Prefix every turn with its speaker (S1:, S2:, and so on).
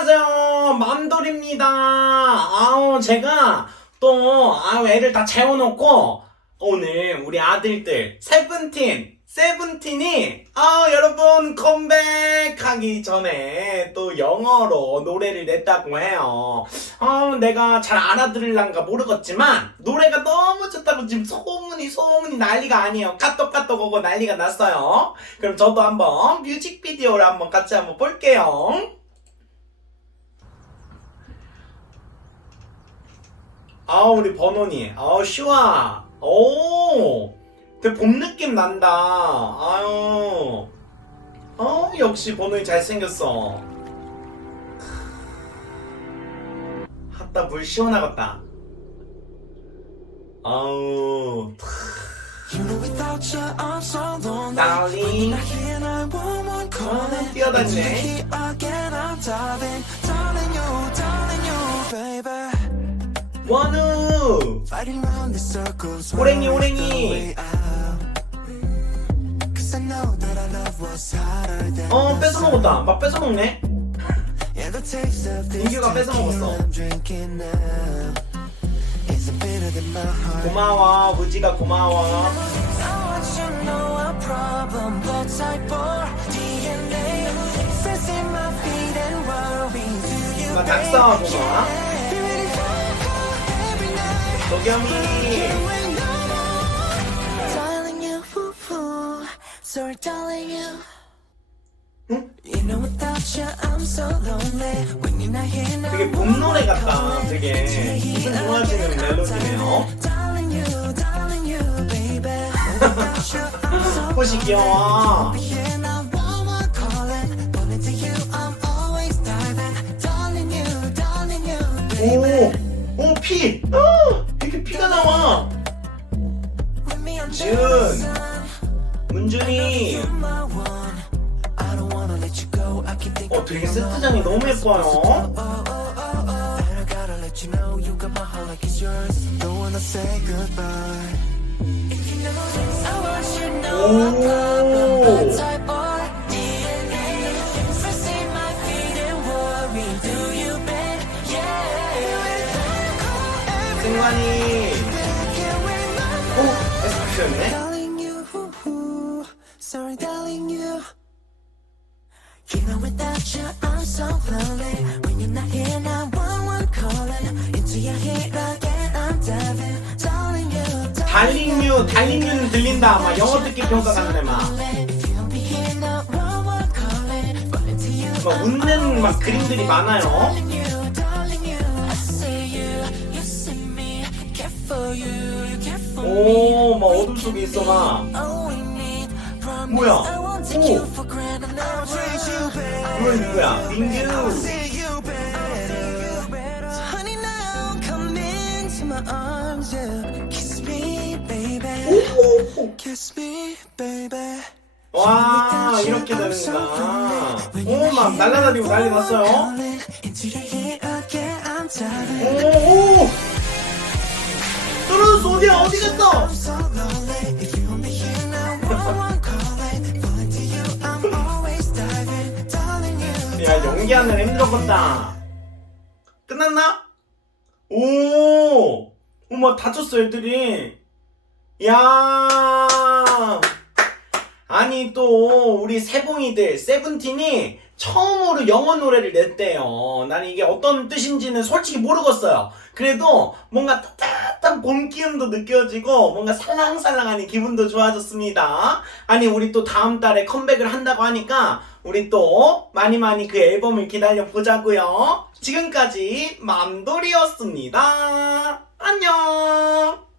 S1: 안녕하세요. 맘돌입니다. 아우, 제가 또, 아우, 애들 다 재워놓고, 오늘 우리 아들들, 세븐틴, 세븐틴이, 아 여러분, 컴백하기 전에 또 영어로 노래를 냈다고 해요. 아 내가 잘 알아들을란가 모르겠지만, 노래가 너무 좋다고 지금 소문이, 소문이 난리가 아니에요. 까똑까똑 오고 난리가 났어요. 그럼 저도 한번 뮤직비디오를 한번 같이 한번 볼게요. 아 우리 번원이. 아우 슈아 오 되게 봄 느낌 난다. 아유. 어 역시 번원이 잘생겼어. 핫다 물 시원하겠다. 아우.
S2: want
S1: 아, 뛰어다니네 원우 오랭이, 오랭이. 어
S2: the
S1: 뺏어 먹었다 막 뺏어 먹네
S2: Yeah, the taste of this
S1: 민규가 뺏어 먹었어.
S2: tequila I'm drinking now Is bitter than my heart
S1: 고마워 무지가 고마워
S2: to know a
S1: 도겸이. 응? 되게 봄 노래 같다 되게 기분 좋아지는 멜로디네요 꽃이 귀여워. 오! 오 피! 아! 이렇게 피가 나와
S2: sun,
S1: 문준이 어 되게 세트장이 너무 예뻐요
S2: oh,
S1: 승관이 오! 에스쿠션네
S2: Darling you, sorry darling you. You know without you I'm so lonely. When you're not here now, one one calling. Into your head again I'm diving. Darling you,
S1: 달링류 달링류는 들린다 막 영어 듣기 평가 같네 막
S2: you you.
S1: 막 웃는 막 그림들이 많아요 오막 속에 있어 막 뭐야? 오. 이건 누구야 민규. 오! 와 이렇게 되는구나 오막 날라다니고 난리 났어요. 오 어디야 어디 갔어. 야 연기하는 애 힘들었겠다 끝났나? 오 어머 다쳤어 애들이 야 아니 또 우리 세봉이들 세븐틴이 처음으로 영어 노래를 냈대요 나는 이게 어떤 뜻인지는 솔직히 모르겠어요 그래도 뭔가 따뜻한 봄 기운도 느껴지고 뭔가 살랑살랑하니 기분도 좋아졌습니다 아니 우리 또 다음 달에 컴백을 한다고 하니까 우리 또 많이 많이 그 앨범을 기다려 보자고요. 지금까지 맘돌이었습니다. 안녕.